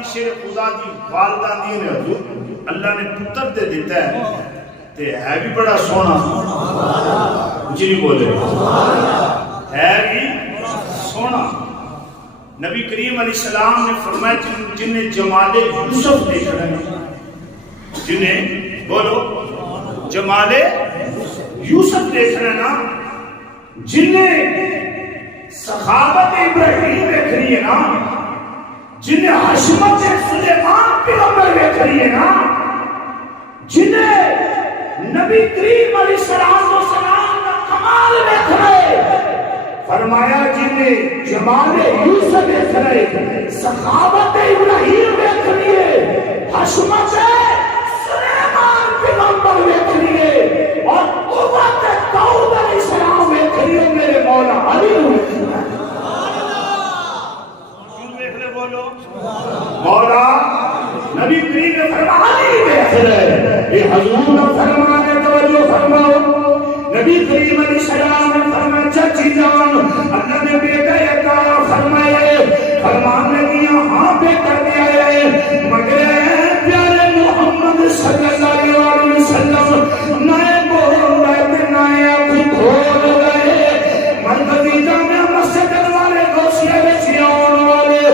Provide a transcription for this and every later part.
علی شیر خدا دی والدہ دی نے حضور اللہ نے پتر دے دیتا ہے تے ہے بھی بڑا سونا کچھ نہیں بولے ہے بھی سونا. نبی کریم علیہ السلام نے فرمایا جنہیں جمال یوسف دیکھنا ہے, جنہیں بولو جمال یوسف دیکھنا نا, جنہیں سخاوت ابراہیم دیکھ رہی ہے نا, جنہیں حشمت سلیمان پیغمبر دیکھ رہی ہے نا, جنہیں نبی کریم علیہ السلام کا کمال دیکھ رہے, فرمایا جنہیں جمال یوسف دیکھ رہے, سخاوت ابراہیم دیکھ رہی ہے, حشمت سلیمان پیغمبر دیکھ رہی ہے, اور قوت داؤد علیہ السلام دیکھ رہی ہے, میرے مولا علی بولو مولا نبی کریم نے فرمایا علی دیکھ رہے. یہ حضور کا فرمان ہے, توجہ فرماؤ. نبی کریم علیہ السلام نے فرمایا چچی جان اللہ نے بیٹا عطا فرمائے, فرمانے دیا ہاں بیٹا دیا ہے, مگر پیارے محمد صلی اللہ علیہ وسلم نئے بول رہے نئے اپنی کھول گئے, مرکزی جامعہ مسجد والے گوشیے بچیان والے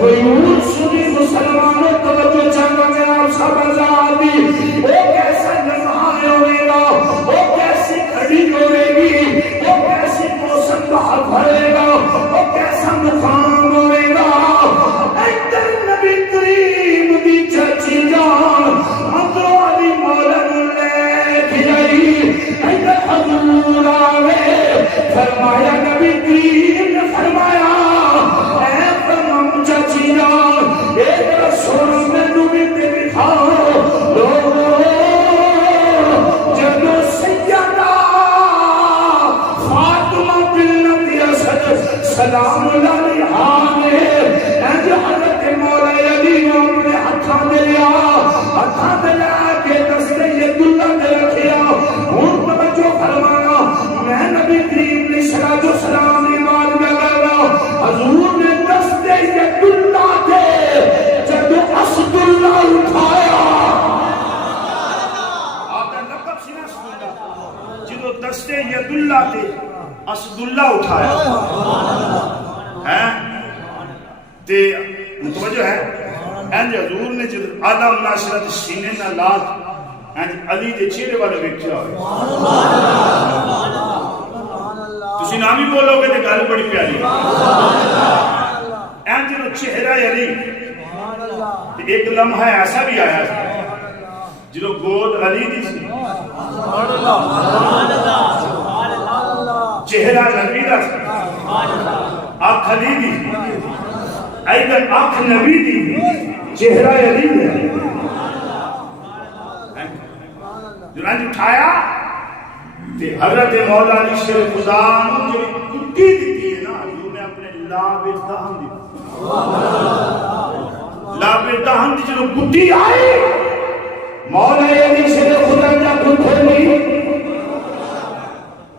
غیور سنی مسلمانوں توجہ چاہنا میں آپ سب آزادی, وہ کیسا نظام ہوئے گا, وہ کیسی کھڑی ہوئے گی, وہ کیسی موسم بہت بھرے گا, وہ کیسا مقام ہوئے گا. ایدر نبی کریم دی چچی جان اندرو علی مولا لے کھجائی, ایدر حضور آوے, فرمایا نبی کریم نے فرمایا اے فرمام چچی جان ایک رسول میں نبی تے دکھاؤ. جب سیدہ فاطمہ بنت اسد سلام اللہ علیہا نے جو حضرت مولا علی نے اپنے ہاتھاں دے لیا کے دستے ید اللہ دے رکھیا. ہوں توجہ فرمانا, میں نبی کریم علیہ السلام نے مان لگا, حضور نے دستے ید اللہ دے جب اسد اللہ اٹھایا, آپ نے لقب سنا سنا جدو دستے ید اللہ دے اسد اللہ اٹھایا ہے تے متوجہ ہے. اینج حضور نے جب عالم ناشرت سینے نہ لات اینج علی دے چہرے والے ویکھیا ہوئے, تسی نام ہی بولو گے تے گل بڑی پیاری ہے. اینج جو چہرہ علی ایک لمحہ ایسا بھی آیا جدو گود علی دی سی, چہرہ نبی دا سی, آنکھ علی دی, ایدر آنکھ نبی دی, چہرہ علی دی. جو رنج اٹھایا تے حضرت مولا علی شیر خدا نے جو کٹی دیتی ہے نا, حضور نے اپنے لاب دہن دی, لاب دہن دی جو کٹی آئی مولا علی شیر خدا جا کھولی.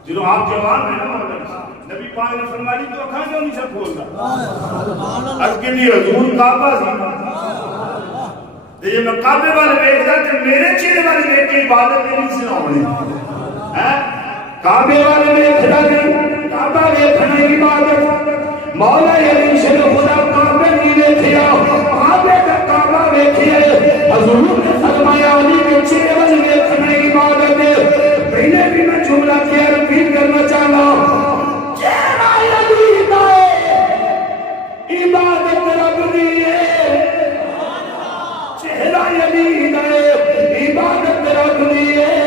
جو آپ جوان ہیں نا نبی پاک نے فرمائی تو اکھاں کیوں نہیں سب کھولتا, اس کے لیے حضور کعبہ سی, یہ میں کعبے والے ویکھدا تے میرے چہرے والے ویکھ کے عبادت نہیں سنا ہونی ہے. کعبے والے ویکھدا نہیں, کعبہ ویکھنا عبادت. مولا علی شیر خدا کعبے نہیں ویکھیا, کعبے کا کعبہ ویکھیا. حضور نے فرمایا علی کے چہرے والے ویکھنا عبادت ہے. پہلے بھی میں جملہ کیا رپیٹ کرنا چاہتا ہوں, چہرہ علی دا عبادت رب دی ہے, چہرہ علی دا عبادت رب دی ہے.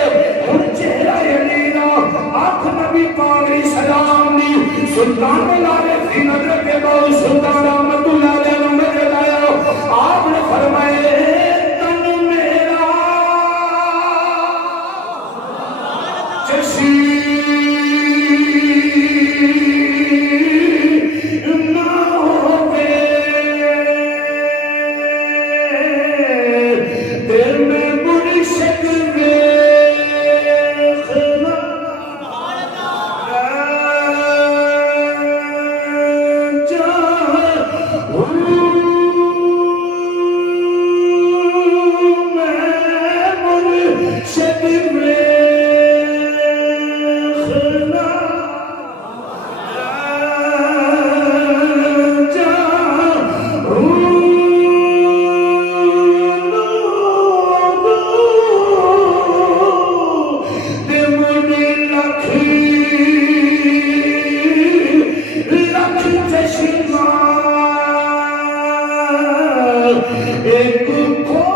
اور چہرہ علی دا آنکھ نبی پاک علیہ السلام دی سلطان العارفین حضرت باؤ سلطان ایک کھودا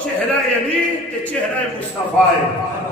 چہرہ یمین تے چہرہ مصطفیٰ